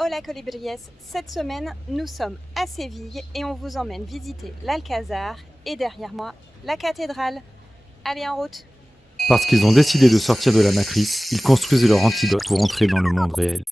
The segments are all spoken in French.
Hola Colibríes, cette semaine nous sommes à Séville et on vous emmène visiter l'Alcazar et derrière moi la cathédrale. Allez en route. Parce qu'ils ont décidé de sortir de la matrice, ils construisent leur antidote pour entrer dans le monde réel.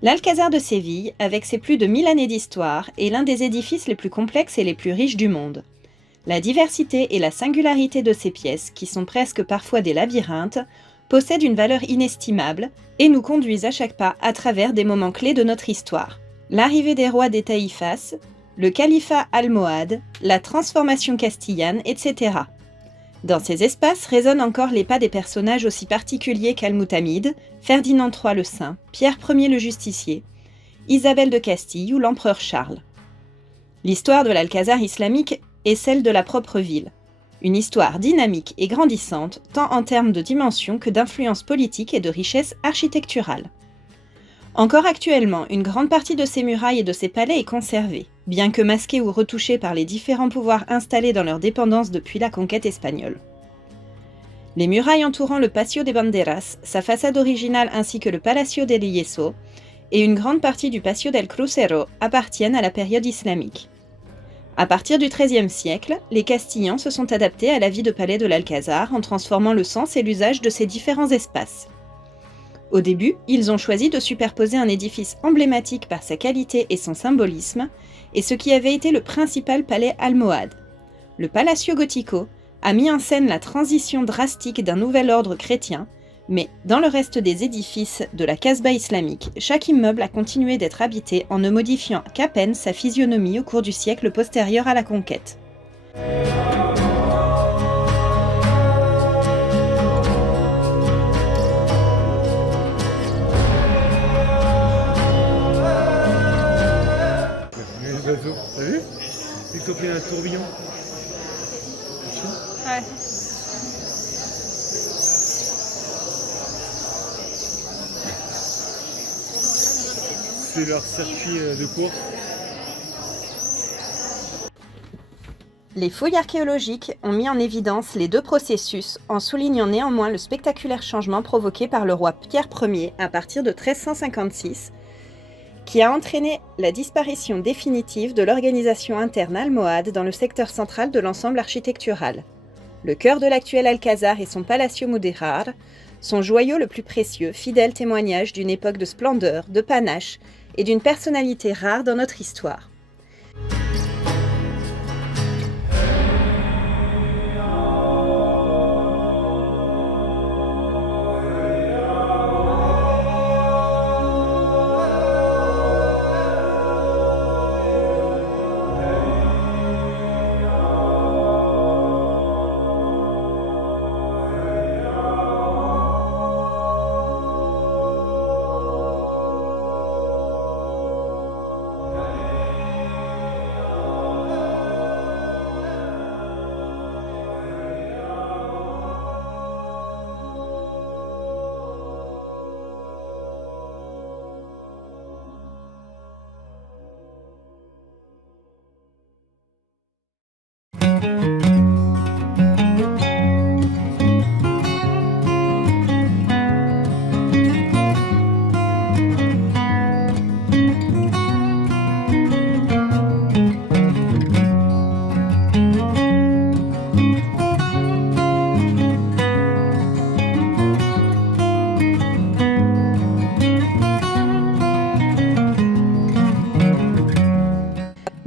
L'Alcazar de Séville, avec ses plus de 1000 années d'histoire, est l'un des édifices les plus complexes et les plus riches du monde. La diversité et la singularité de ses pièces, qui sont presque parfois des labyrinthes, possèdent une valeur inestimable et nous conduisent à chaque pas à travers des moments clés de notre histoire. L'arrivée des rois des taïfas, le califat almohade, la transformation castillane, etc. Dans ces espaces résonnent encore les pas des personnages aussi particuliers qu'Al-Moutamid, Ferdinand III le Saint, Pierre Ier le Justicier, Isabelle de Castille ou l'empereur Charles. L'histoire de l'Alcazar islamique est celle de la propre ville. Une histoire dynamique et grandissante, tant en termes de dimension que d'influence politique et de richesse architecturale. Encore actuellement, une grande partie de ses murailles et de ses palais est conservée, bien que masquée ou retouchée par les différents pouvoirs installés dans leurs dépendances depuis la conquête espagnole. Les murailles entourant le Patio de Banderas, sa façade originale ainsi que le Palacio del Yeso et une grande partie du Patio del Crucero appartiennent à la période islamique. À partir du XIIIe siècle, les Castillans se sont adaptés à la vie de palais de l'Alcazar en transformant le sens et l'usage de ces différents espaces. Au début, ils ont choisi de superposer un édifice emblématique par sa qualité et son symbolisme, et ce qui avait été le principal palais almohade. Le Palacio Gotico a mis en scène la transition drastique d'un nouvel ordre chrétien, mais dans le reste des édifices de la Casbah islamique, chaque immeuble a continué d'être habité en ne modifiant qu'à peine sa physionomie au cours du siècle postérieur à la conquête. Les oiseaux, t'as vu? Ils ont pris un tourbillon. Ouais. C'est leur circuit de course. Les fouilles archéologiques ont mis en évidence les deux processus, en soulignant néanmoins le spectaculaire changement provoqué par le roi Pierre Ier à partir de 1356, qui a entraîné la disparition définitive de l'organisation interne almohade dans le secteur central de l'ensemble architectural. Le cœur de l'actuel Alcazar et son Palacio Mudéjar, son joyau le plus précieux, fidèle témoignage d'une époque de splendeur, de panache et d'une personnalité rare dans notre histoire.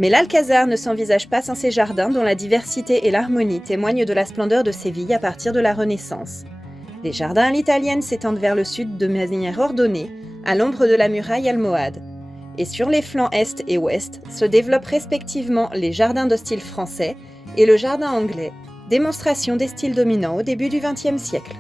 Mais l'Alcazar ne s'envisage pas sans ses jardins dont la diversité et l'harmonie témoignent de la splendeur de Séville à partir de la Renaissance. Les jardins à l'italienne s'étendent vers le sud de manière ordonnée, à l'ombre de la muraille almohade. Et sur les flancs est et ouest se développent respectivement les jardins de style français et le jardin anglais, démonstration des styles dominants au début du XXe siècle.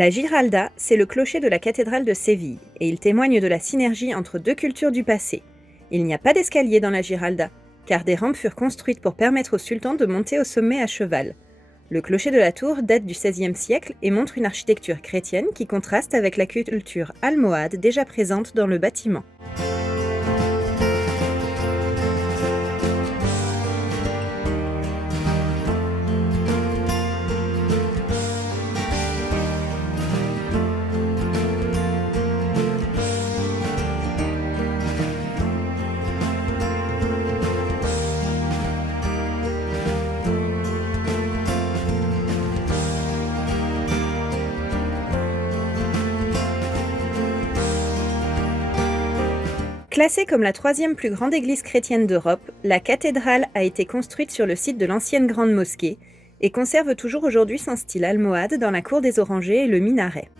La Giralda, c'est le clocher de la cathédrale de Séville, et il témoigne de la synergie entre deux cultures du passé. Il n'y a pas d'escalier dans la Giralda, car des rampes furent construites pour permettre au sultan de monter au sommet à cheval. Le clocher de la tour date du XVIe siècle et montre une architecture chrétienne qui contraste avec la culture almohade déjà présente dans le bâtiment. Classée comme la troisième plus grande église chrétienne d'Europe, la cathédrale a été construite sur le site de l'ancienne grande mosquée et conserve toujours aujourd'hui son style almohade dans la cour des orangers et le minaret.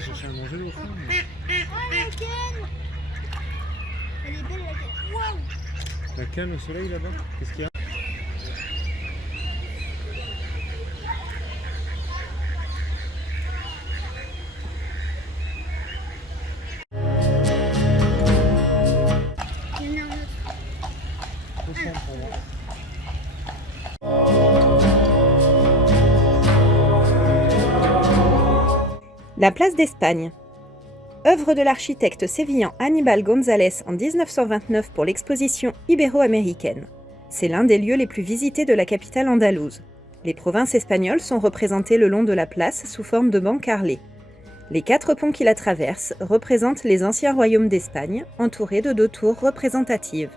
vas chercher à manger l'autre. Oh, la canne. Elle est belle la canne. Waouh. La canne au soleil là-bas, qu'est-ce qu'il y a? Il y en a un autre. Faut se prendre pour moi. La place d'Espagne. Œuvre de l'architecte sévillan Aníbal González en 1929 pour l'exposition ibéro-américaine. C'est l'un des lieux les plus visités de la capitale andalouse. Les provinces espagnoles sont représentées le long de la place sous forme de bancs carrelés. Les 4 ponts qui la traversent représentent les anciens royaumes d'Espagne, entourés de 2 tours représentatives.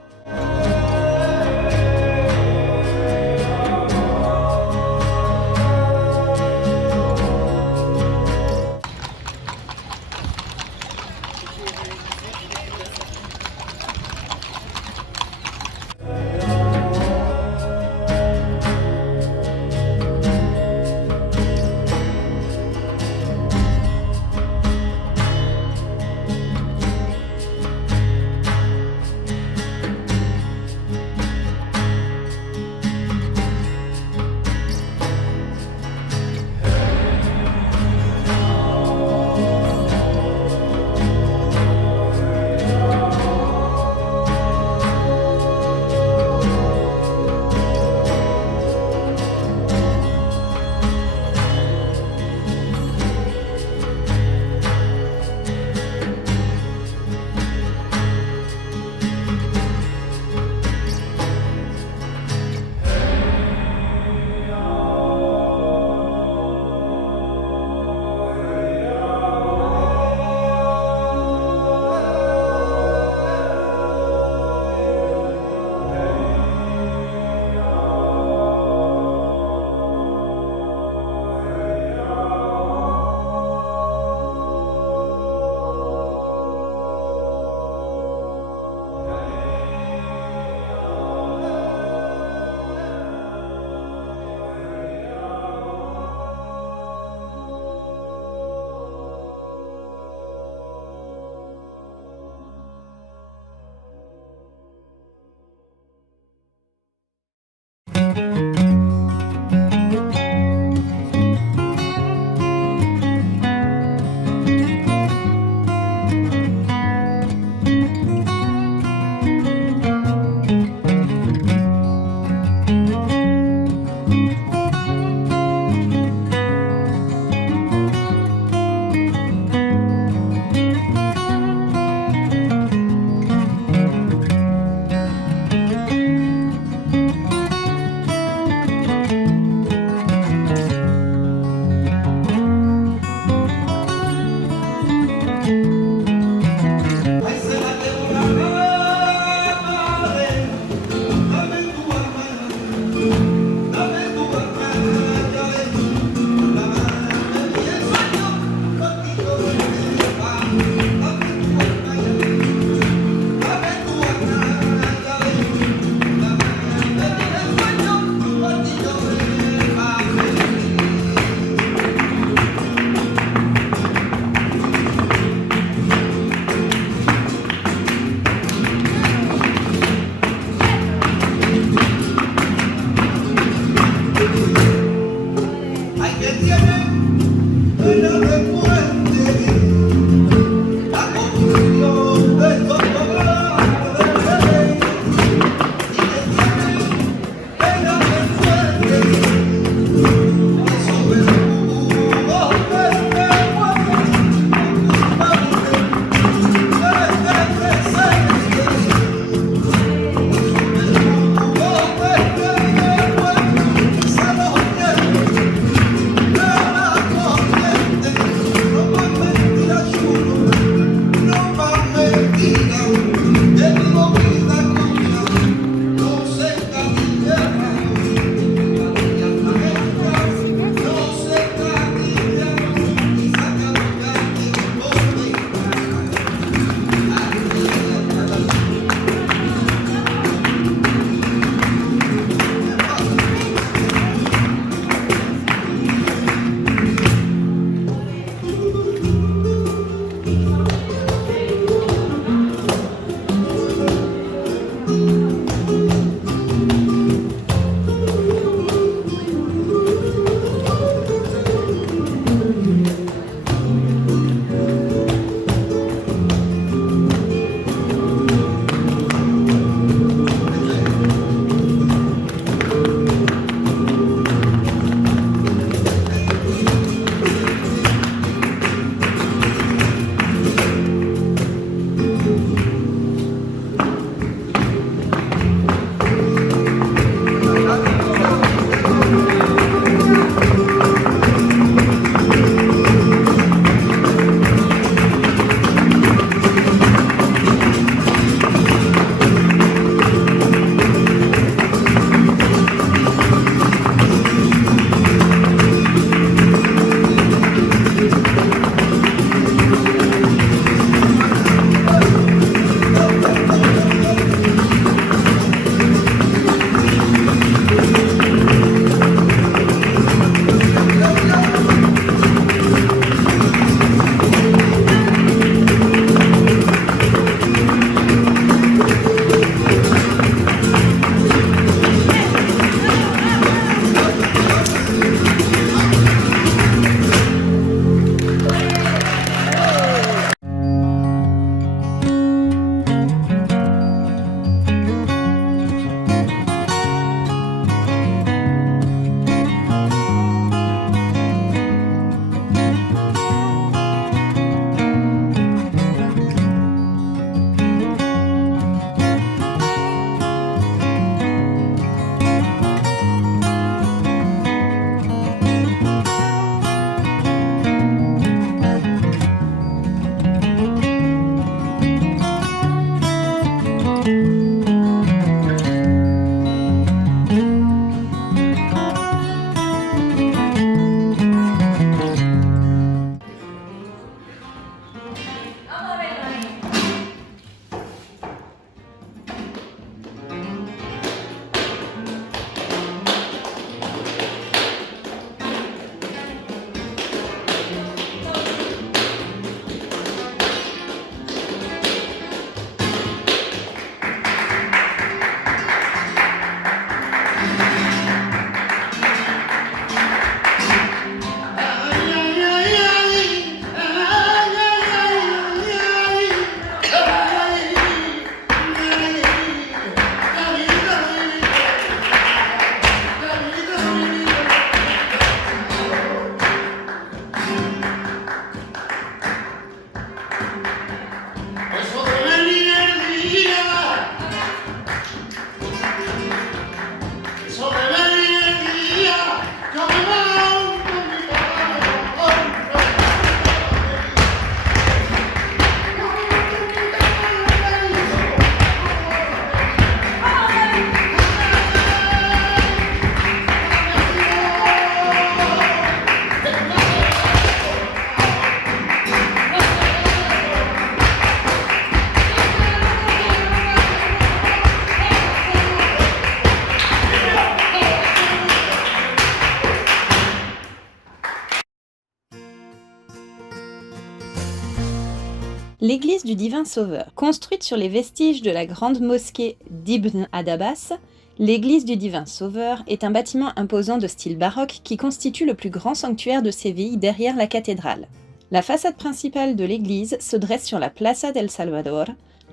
L'église du Divin Sauveur. Construite sur les vestiges de la grande mosquée d'Ibn Adabas, l'église du Divin Sauveur est un bâtiment imposant de style baroque qui constitue le plus grand sanctuaire de Séville derrière la cathédrale. La façade principale de l'église se dresse sur la Plaza del Salvador,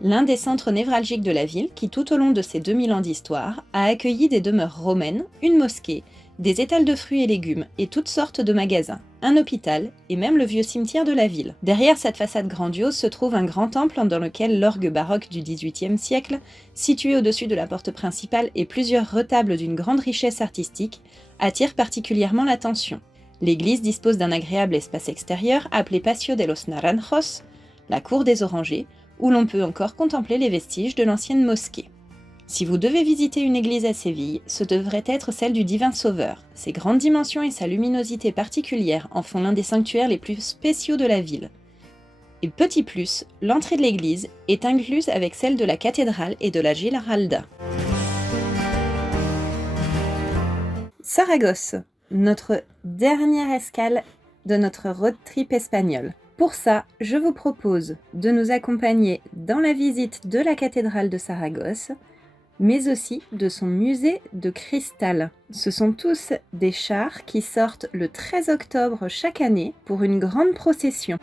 l'un des centres névralgiques de la ville qui, tout au long de ses 2000 ans d'histoire, a accueilli des demeures romaines, une mosquée, des étals de fruits et légumes et toutes sortes de magasins, un hôpital et même le vieux cimetière de la ville. Derrière cette façade grandiose se trouve un grand temple dans lequel l'orgue baroque du XVIIIe siècle, situé au-dessus de la porte principale et plusieurs retables d'une grande richesse artistique, attirent particulièrement l'attention. L'église dispose d'un agréable espace extérieur appelé Patio de los Naranjos, la cour des orangers, où l'on peut encore contempler les vestiges de l'ancienne mosquée. Si vous devez visiter une église à Séville, ce devrait être celle du Divin Sauveur. Ses grandes dimensions et sa luminosité particulière en font l'un des sanctuaires les plus spéciaux de la ville. Et petit plus, l'entrée de l'église est incluse avec celle de la cathédrale et de la Giralda. Saragosse, notre dernière escale de notre road trip espagnol. Pour ça, je vous propose de nous accompagner dans la visite de la cathédrale de Saragosse, mais aussi de son musée de cristal. Ce sont tous des chars qui sortent le 13 octobre chaque année pour une grande procession.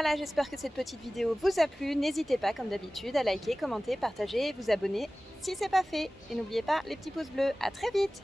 Voilà, j'espère que cette petite vidéo vous a plu. N'hésitez pas, comme d'habitude, à liker, commenter, partager et vous abonner si c'est pas fait. Et n'oubliez pas les petits pouces bleus. À très vite!